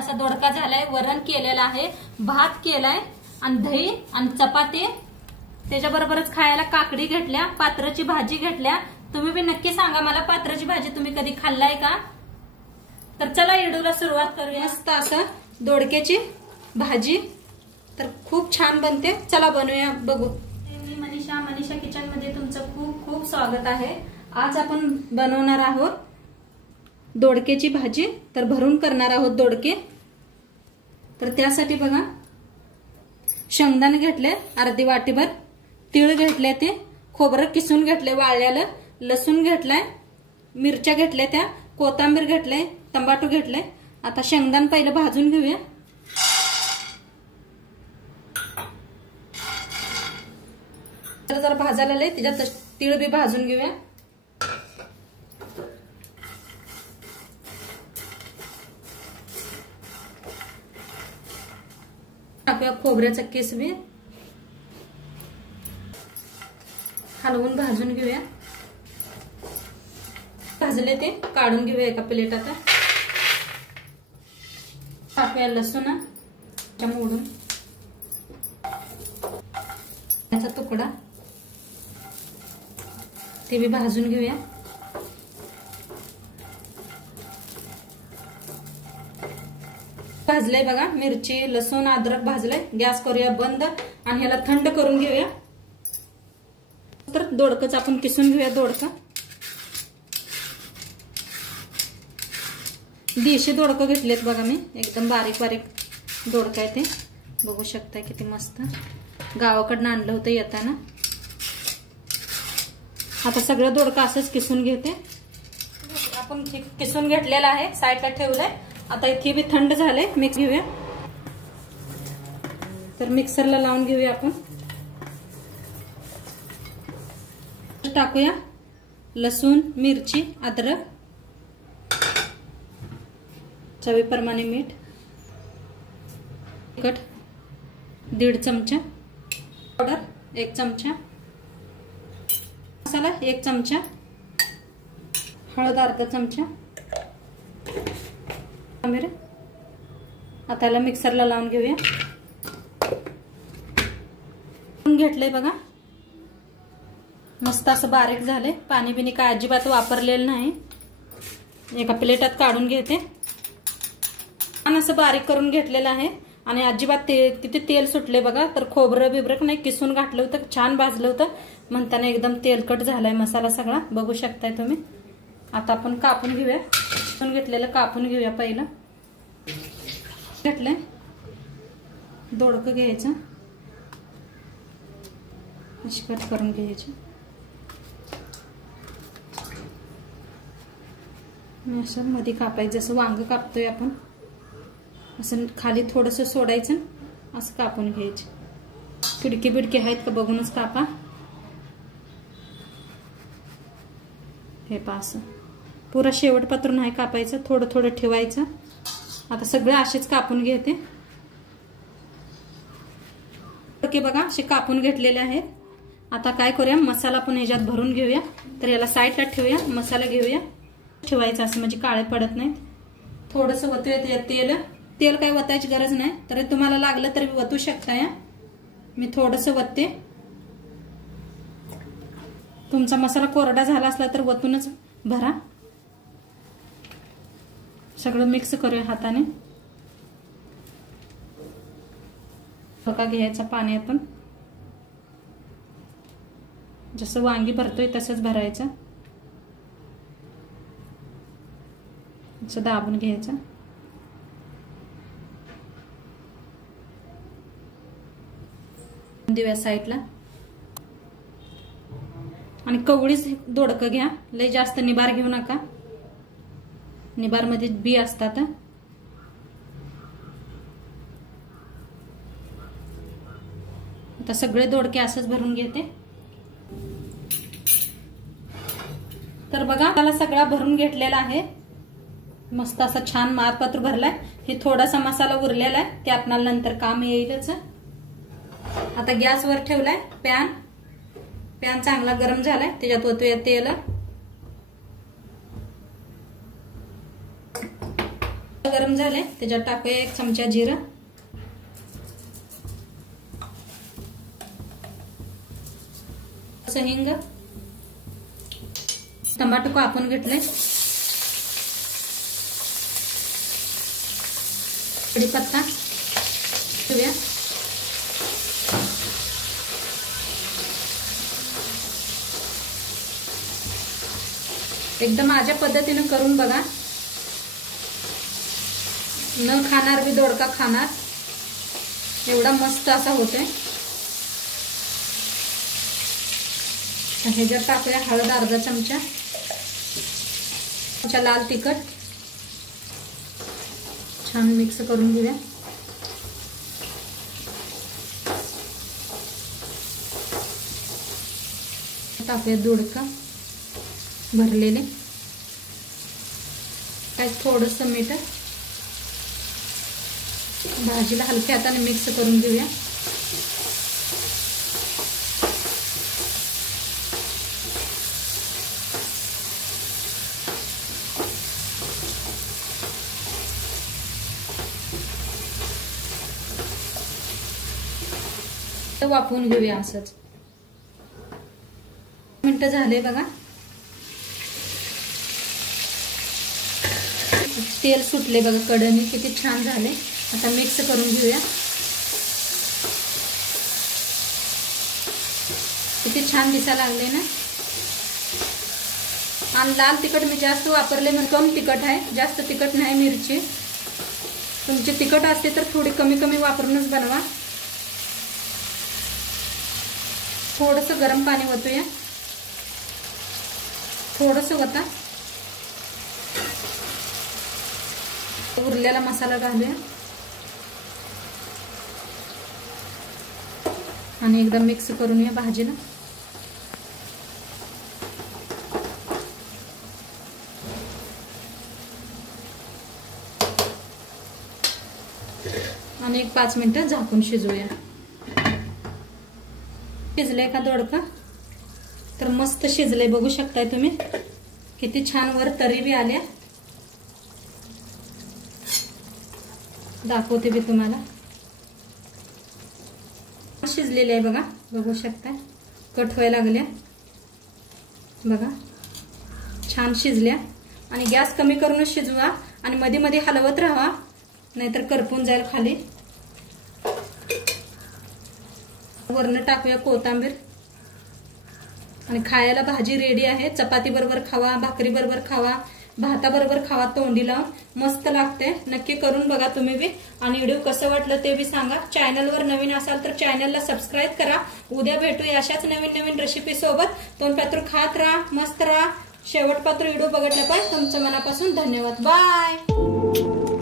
असा दोडका झालाय, वरण केलेला आहे, भात केलाय आणि दही आणि चपाती, त्याच्याबरोबरच खायला काकडी घेतल्या, पात्राची भाजी घेतल्या। तुम्ही बी नक्की सांगा मला पात्राची भाजी तुम्ही कधी खाल्लाय का? तर चला व्हिडिओला सुरुवात करूया। मस्त असं दोडक्याची भाजी तर खूप छान बनते, चला बनवूया बघू। मी मनीषा किचन मध्ये तुमचं खूप खूप स्वागत आहे। आज आपण बनवणार आहोत दोडक्याची भाजी, तर भरून करणार आहोत दोडके। तर त्यासाठी बघा शेंगदाणे घेतले अर्धी वाटीभर, तीळ घेतले, ते खोबरं किसून घेतले वाळलेलं, लसूण घेतलाय, मिरच्या घेतल्या, त्या कोथिंबीर घेतले, टमाटो घेतले। आता शेंगदाणे पहिले भाजून घेऊया। तर जर भाजायला आले त्याच्यात तीळ बी भाजून घेऊया। टाकूया खोबऱ्याचा किस बी, हलवून भाजून घेऊया। भाजले ते काढून घेऊया एका प्लेटात। टाकूया लसूण मोडून, त्याचा तुकडा ते बी भाजून घेऊया। भाजलंय बघा, मिरची लसूण अद्रक भाजलंय। गॅस करूया बंद आणि ह्याला थंड करून घेऊया। तर दोडकंच आपण किसून घेऊया। दोडका देशी दोडकं घेतलेत बघा मी, एकदम बारीक बारीक दोडका आहे, ते बघू शकता किती मस्त, गावाकडनं आणलं होतं येताना। आता सगळं दोडका असंच किसून घेते। आपण किसून घेतलेला आहे, साईडला ठेवलंय। आता इथे बी थंड झालंय, मिक्स घेऊया। तर मिक्सरला लावून घेऊया आपण। टाकूया लसूण मिरची अद्रक, चवीप्रमाणे मीठ, तिखट 1.5 चमचा, पावडर 1 चमचा, मसाला 1 चमचा, हळद अर्धा चमचा। आता याला मिक्सरला लावून घेऊया। घेतलंय बघा, मस्त असं बारीक झालंय, पाणी बिनी काय अजिबात वापरलेलं नाही। एका प्लेटात काढून घेते आणि असं बारीक करून घेतलेलं आहे। आणि अजिबात तिथे तेल सुटले बघा, तर खोबरं बिबरं नाही किसून घातलं होतं, छान भाजलं होतं, म्हणताना एकदम तेलकट झालाय मसाला सगळा, बघू शकताय तुम्ही। आता आपण कापून घेऊया, घेतलेलं कापून घेऊया। पहिलं घेतलंय दोडकं घ्यायचं, अशी कट करून घ्यायची, असं मध्ये कापायचं, जसं वांग कापतोय आपण असं खाली थोडंसं सोडायचं, असं कापून घ्यायचे। खिडकी बिडकी आहेत का बघूनच कापा। हे पास पुरा शेवट पात्र नाही कापायचं, थोडं थोडं ठेवायचं। आता सगळं असेच कापून घेते। ओके बघा, असे कापून घेतलेले आहेत। आता काय करूया, मसाला पण ह्याच्यात भरून घेऊया। तर याला साईडला ठेवूया, मसाला घेऊया, ठेवायचा असं म्हणजे काळे पडत नाहीत। थोडंसं वतूया तेल, तेल काय वतायची गरज नाही, तर तुम्हाला लागलं तरी वतू शकता। या मी थोडंसं वतते, तुमचा मसाला कोरडा झाला असला तर वतूनच भरा। सगळं मिक्स करूया हाताने, बघा घ्यायचा पाण्यातून, जसं वांगी भरतोय तसंच भरायचं, असं दाबून घ्यायचं। देऊया साईडला आणि कवळीच दोडकं घ्या, लय जास्त निबार घेऊ नका, निबार मध्ये बी असतात। आता सगळे दोडके असंच भरून घेते। तर बघा त्याला सगळा भरून घेतलेला आहे, मस्त असा छान मारपात्र भरलाय। हे थोडासा मसाला उरलेला आहे, ते आपल्याला नंतर काम येईलच। आता गॅसवर ठेवलाय पॅन, पॅन चांगला गरम झालाय, त्याच्यात ओतूया तेल, गरम झाले त्याच्यात टाकूया 1 चमचा जिरं, हिंग, टमाटो कापून घेतले, कढीपत्ता ठेवूया, एकदम माझ्या पद्धतीने करून बघा, न खाणार बी दोडका खाणार, एवढा मस्त असा होतोय। ह्याच्यात टाकूया हळद अर्धा चमचा, लाल तिखट, छान मिक्स करून घेऊया। टाकूया दोडका भरलेले, काय थोडंसं मीठ, भाजीला हलक्या हाताने मिक्स करून घेऊया। वाफवून घेऊया असंच। मिनिटं झाले बघा, तेल सुटले बघा कढईने, किती छान झाले। आता मिक्स करून घेऊया, किती छान दिसायला लागले ना। आणि लाल तिखट मी जास्त वापरले म्हणजे कम तिखट आहे, जास्त तिखट नाही मिरची। तुमची तिखट असते तर थोडी कमी कमी वापरूनच बनवा। थोडंसं गरम पाणी ओतूया, थोडंसं ओता, उरलेला मसाला घालूया आणि एकदा मिक्स करून या भाजीला। आणि एक 5 मिनिटं झाकून शिजवूया। शिजले का दोडका? तर मस्त शिजले, बघू शकताय तुम्ही किती छान वर तरी बी आल्या। दाखवते मी तुम्हाला, शिजलेले आहे बघा, बघू शकताय कट व्हायला लागल्या बघा, छान शिजल्या। आणि गॅस कमी करूनच शिजवा आणि मध्ये मध्ये हलवत राहा, नाहीतर करपून जाईल खाली। वरनं टाकूया कोथिंबीर आणि खायला भाजी रेडी आहे। चपाती बरोबर खावा, भाकरी बरोबर खावा, भाता बरोबर खावा, तोंडी लावून मस्त लागते। नक्की करून बघा तुम्ही बी आणि व्हिडिओ कसं वाटलं ते बी सांगा। चॅनलवर नवीन असाल तर चॅनलला सबस्क्राईब करा। उद्या भेटूया अशाच नवीन नवीन रेसिपी सोबत। तोंडपात्र खात राहा, मस्त राहा। शेवटपात्र व्हिडिओ बघितल्यापासून तुमचं मनापासून धन्यवाद। बाय।